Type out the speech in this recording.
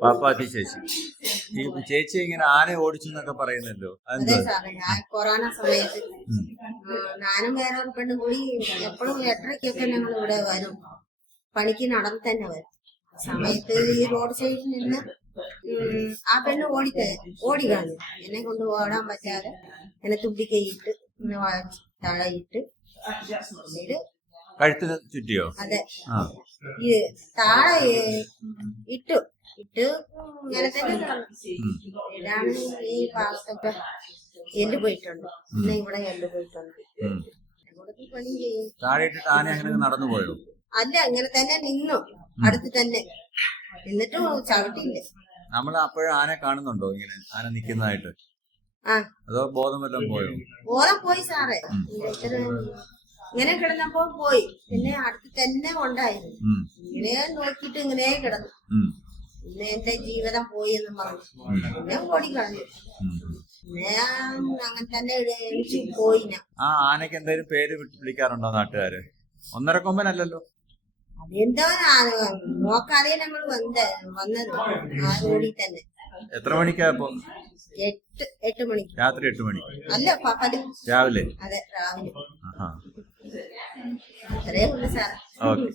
പാപ്പാത്തി ചേച്ചി. ഈ ചേച്ചി ഇങ്ങനെ ആന ഓടിച്ചു എന്നൊക്കെ പറയുന്നല്ലോ, അതെ അതെന്തോ? സാറേ, ഞാൻ കൊറോണ സമയത്ത് ഞാനും വേറെ ഒരു പെണ്ണും കൂടി എപ്പോഴും 8:30-ക്കൊക്കെ ഞങ്ങൾ ഇവിടെ വരും, പണിക്ക് നടന്ന് തന്നെ വരും. സമയത്ത് ഈ റോഡ് സൈഡിൽ നിന്ന് ആ പെണ്ണ് ഓടി കളഞ്ഞു. എന്നെ കൊണ്ട് ഓടാൻ പറ്റാതെ എന്നെ തുമ്പിക്കൈയിട്ട് പിന്നെ തളയിട്ട് പിന്നീട് കഴുത്തിന് ചുറ്റിയോ? അതെ, ഈ താഴെ ഇട്ടു ഇങ്ങനെ തന്നെ ഇതാണ്. ഈ ഭാഗത്തൊക്കെ എല്ല് പോയിട്ടുണ്ട്, പിന്നെ ഇവിടെ എല്ല് പോയിട്ടുണ്ട്. പണി ചെയ്യും. താഴെ ഇട്ടിട്ട് ആന അങ്ങനെ നടന്നു പോയോ? അല്ല, ഇങ്ങനെ തന്നെ നിന്നു, അടുത്ത് തന്നെ എന്നിട്ടും ചവിട്ടിയില്ല. നമ്മൾ അപ്പോഴും ആന കാണുന്നുണ്ടോ ഇങ്ങനെ ആന നിക്കുന്നതായിട്ട്? ആ, അതോ ബോധം വല്ലതും പോയോ? ബോധം പോയി സാറേ, ഇങ്ങനെ കിടന്നപ്പോ പോയി. പിന്നെ അടുത്ത് തന്നെ ഉണ്ടായിരുന്നു, ഇങ്ങനെ നോക്കിട്ട് ഇങ്ങനെ കിടന്നു. പിന്നെ എന്റെ ജീവിതം പോയി എന്ന് പറഞ്ഞു, പിന്നെ ഓടി കളഞ്ഞു. പിന്നെ അങ്ങനെ തന്നെ എണിച്ചു പോയി. ആ ആനക്ക് എന്തായാലും പേര് വിളിക്കാറുണ്ടോ നാട്ടുകാര്? ഒന്നര കൊമ്പനല്ലല്ലോ. അതെന്താ നോക്കാതെ നമ്മൾ വന്നത് ആ റോഡിൽ തന്നെ. എത്ര മണിക്കായപ്പോ? 8 മണിക്ക്. രാത്രി 8 മണി? അല്ല, പകല്. രാവിലെ? അതെ, രാവിലെ. ആഹാ. അത്രേ ഉള്ളു സാർ. ഓക്കെ.